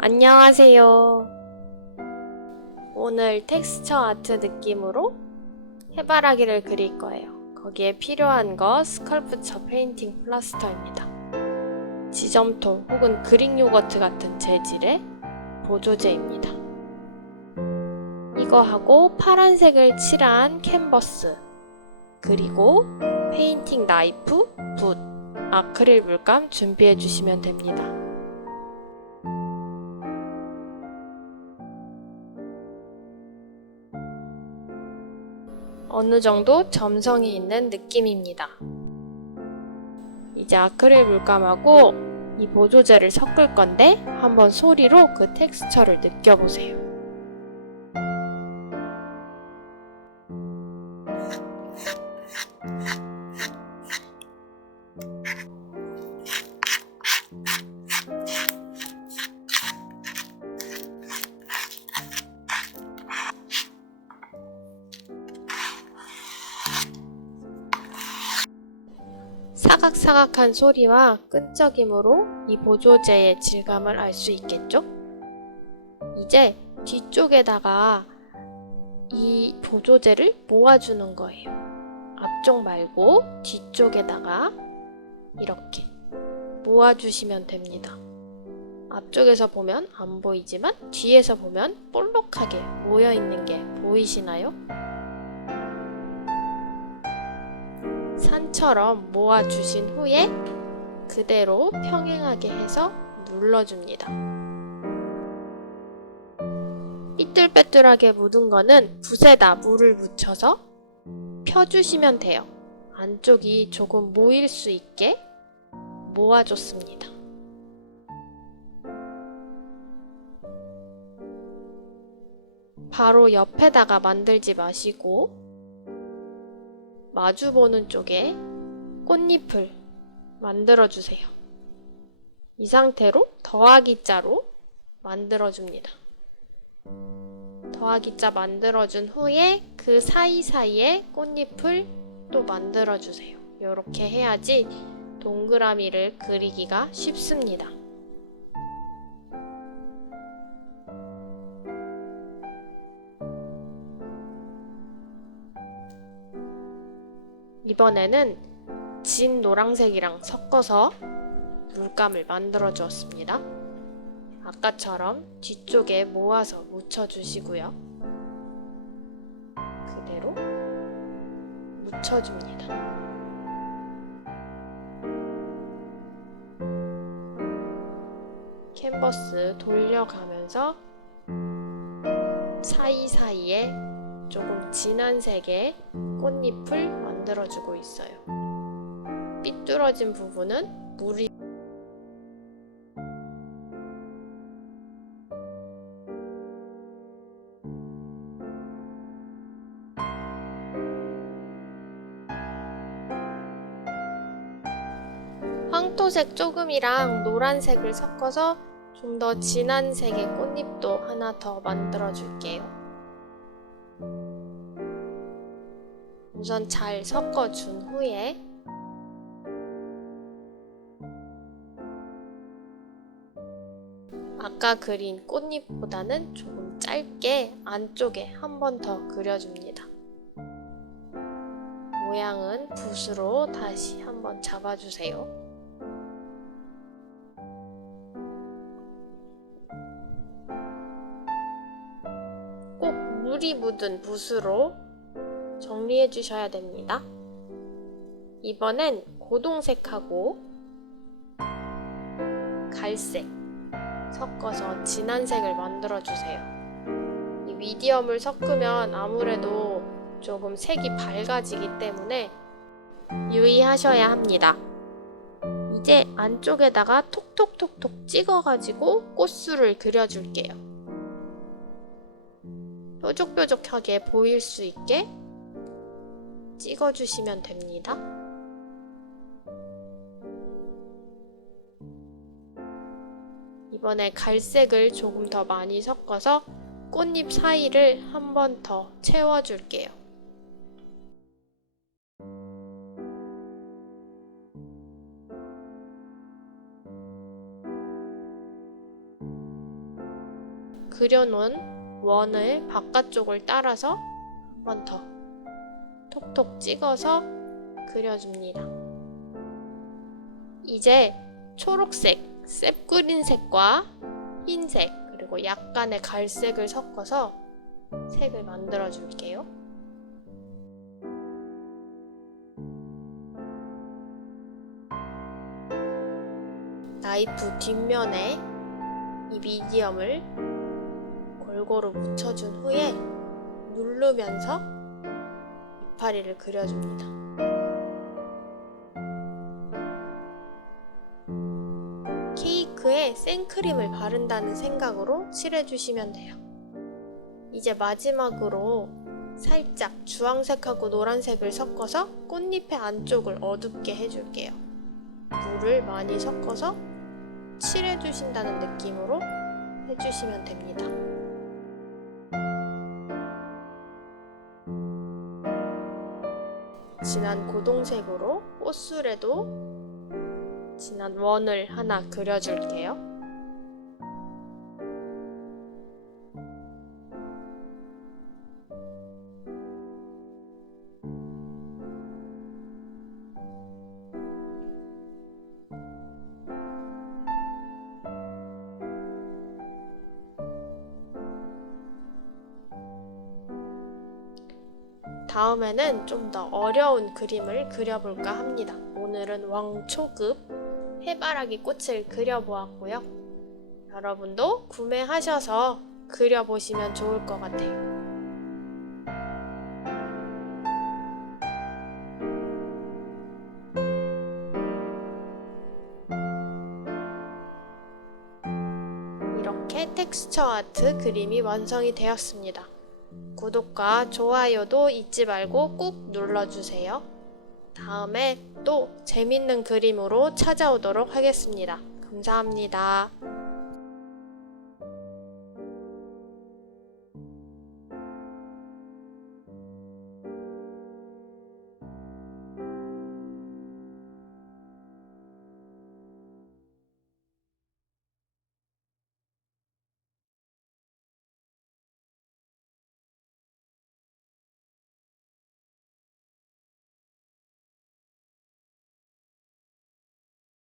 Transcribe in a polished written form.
안녕하세요. 오늘 텍스처 아트 느낌으로 해바라기를 그릴 거예요. 거기에 필요한 거 스컬프처 페인팅 플라스터입니다. 지점토 혹은 그릭 요거트 같은 재질의 보조제입니다. 이거하고 파란색을 칠한 캔버스, 그리고 페인팅 나이프, 붓, 아크릴 물감 준비해 주시면 됩니다. 어느 정도 점성이 있는 느낌입니다. 이제 아크릴 물감하고 이 보조제를 섞을 건데 한번 소리로 그 텍스처를 느껴보세요. 사각사각한 소리와 끈적임으로 이 보조제의 질감을 알 수 있겠죠? 이제 뒤쪽에다가 이 보조제를 모아주는 거예요. 앞쪽 말고 뒤쪽에다가 이렇게 모아주시면 됩니다. 앞쪽에서 보면 안 보이지만 뒤에서 보면 볼록하게 모여있는 게 보이시나요? 산처럼 모아주신 후에 그대로 평행하게 해서 눌러줍니다. 삐뚤빼뚤하게 묻은 거는 붓에다 물을 묻혀서 펴주시면 돼요. 안쪽이 조금 모일 수 있게 모아줬습니다. 바로 옆에다가 만들지 마시고 마주보는 쪽에 꽃잎을 만들어주세요. 이 상태로 더하기 자로 만들어줍니다. 더하기 자 만들어준 후에 그 사이사이에 꽃잎을 또 만들어주세요. 이렇게 해야지 동그라미를 그리기가 쉽습니다. 이번에는 진 노란색이랑 섞어서 물감을 만들어 주었습니다. 아까처럼 뒤쪽에 모아서 묻혀주시고요. 그대로 묻혀줍니다. 캔버스 돌려가면서 사이사이에 조금 진한 색의 꽃잎을 만들어주고 있어요. 삐뚤어진 부분은 물이 황토색 조금이랑 노란색을 섞어서 좀 더 진한 색의 꽃잎도 하나 더 만들어 줄게요. 우선 잘 섞어준 후에 아까 그린 꽃잎보다는 조금 짧게 안쪽에 한 번 더 그려줍니다. 모양은 붓으로 다시 한번 잡아주세요. 꼭 물이 묻은 붓으로 정리해 주셔야 됩니다. 이번엔 고동색하고 갈색 섞어서 진한 색을 만들어 주세요. 이 미디엄을 섞으면 아무래도 조금 색이 밝아지기 때문에 유의하셔야 합니다. 이제 안쪽에다가 톡톡톡톡 찍어가지고 꽃술을 그려줄게요. 뾰족뾰족하게 보일 수 있게 찍어주시면 됩니다. 이번에 갈색을 조금 더 많이 섞어서 꽃잎 사이를 한 번 더 채워줄게요. 그려놓은 원을 바깥쪽을 따라서 한 번 더 톡톡 찍어서 그려줍니다. 이제 초록색, 셉그린색과 흰색, 그리고 약간의 갈색을 섞어서 색을 만들어 줄게요. 나이프 뒷면에 이 미디엄을 골고루 묻혀준 후에 누르면서 이파리를 그려줍니다. 케이크에 생크림을 바른다는 생각으로 칠해주시면 돼요. 이제 마지막으로 살짝 주황색하고 노란색을 섞어서 꽃잎의 안쪽을 어둡게 해줄게요. 물을 많이 섞어서 칠해주신다는 느낌으로 해주시면 됩니다. 진한 고동색으로 꽃술에도 진한 원을 하나 그려줄게요. 다음에는 좀 더 어려운 그림을 그려볼까 합니다. 오늘은 왕초급 해바라기 꽃을 그려보았고요. 여러분도 구매하셔서 그려보시면 좋을 것 같아요. 이렇게 텍스처 아트 그림이 완성이 되었습니다. 구독과 좋아요도 잊지 말고 꾹 눌러주세요. 다음에 또 재밌는 그림으로 찾아오도록 하겠습니다. 감사합니다.